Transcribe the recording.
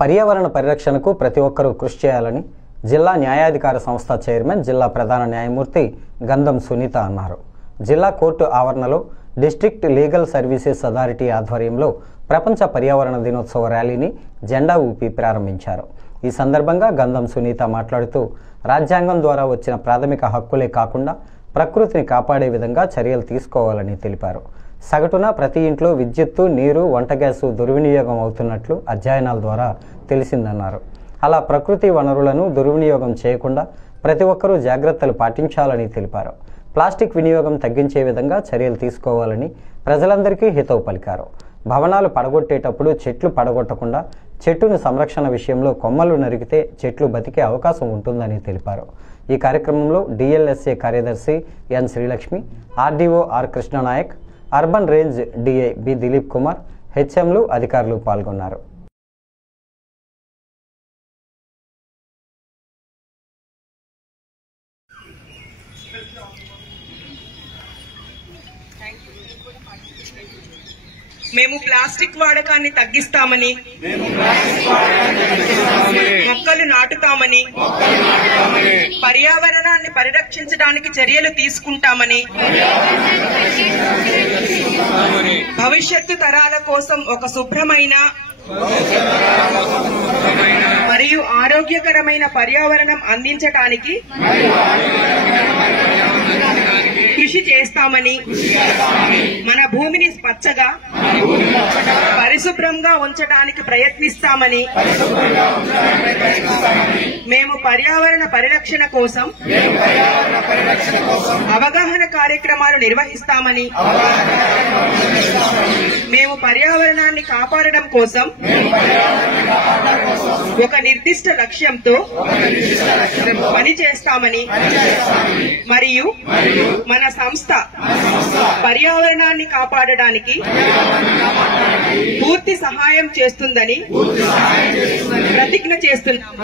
పర్యావరణ పరిరక్షణకు ప్రతి ఒక్కరూ కృషి చేయాలని జిల్లా న్యాయాధికార సంస్థ చైర్మన్, జిల్లా ప్రధాన న్యాయమూర్తి గంధం సునీత అన్నారు. జిల్లా కోర్టు ఆవరణలో డిస్ట్రిక్ట్ లీగల్ సర్వీసెస్ అథారిటీ ఆధ్వర్యంలో ప్రపంచ పర్యావరణ దినోత్సవ ర్యాలీని జెండా ఊపి ప్రారంభించారు. ఈ సందర్భంగా గంధం సునీత మాట్లాడుతూ రాజ్యాంగం ద్వారా వచ్చిన ప్రాథమిక హక్కులే కాకుండా ప్రకృతిని కాపాడే విధంగా చర్యలు తీసుకోవాలని తెలిపారు. సగటున ప్రతి ఇంట్లో విద్యుత్తు, నీరు, వంట గ్యాసు దుర్వినియోగం అవుతున్నట్లు అధ్యయనాల ద్వారా తెలిసిందన్నారు. అలా ప్రకృతి వనరులను దుర్వినియోగం చేయకుండా ప్రతి ఒక్కరూ జాగ్రత్తలు పాటించాలని తెలిపారు. ప్లాస్టిక్ వినియోగం తగ్గించే విధంగా చర్యలు తీసుకోవాలని ప్రజలందరికీ హితవు పలికారు. భవనాలు పడగొట్టేటప్పుడు చెట్లు పడగొట్టకుండా చెట్టును సంరక్షణ విషయంలో కొమ్మలు నరికితే చెట్లు బతికే అవకాశం ఉంటుందని తెలిపారు. ఈ కార్యక్రమంలో డిఎల్ఎస్ఏ కార్యదర్శి N Srilakshmi, RDO R Krishnanayak, urban range DI B Dilip Kumar, హెచ్ఎంలు, అధికారులు పాల్గొన్నారు. మేము ప్లాస్టిక్ వాడకాన్ని తగ్గిస్తామని, మొక్కలు నాటుతామని, పర్యావరణాన్ని పరిరక్షించడానికి చర్యలు తీసుకుంటామని, భవిష్యత్తు తరాల కోసం ఒక శుభ్రమైన మరియు ఆరోగ్యకరమైన పర్యావరణం అందించడానికి కృషి చేస్తామని, మన భూమిని పచ్చగా పరిశుభ్రంగా ఉంచడానికి ప్రయత్నిస్తామని, మేము పర్యావరణ పరిరక్షణ కోసం అవగాహన కార్యక్రమాలు నిర్వహిస్తామని, మేము పర్యావరణాన్ని కాపాడడం కోసం ఒక నిర్దిష్ట లక్ష్యంతో పనిచేస్తామని మరియు మన సంస్థ పర్యావరణాన్ని కాపాడడానికి పూర్తి సహాయం చేస్తుందని ప్రతిజ్ఞ చేస్తున్నాము.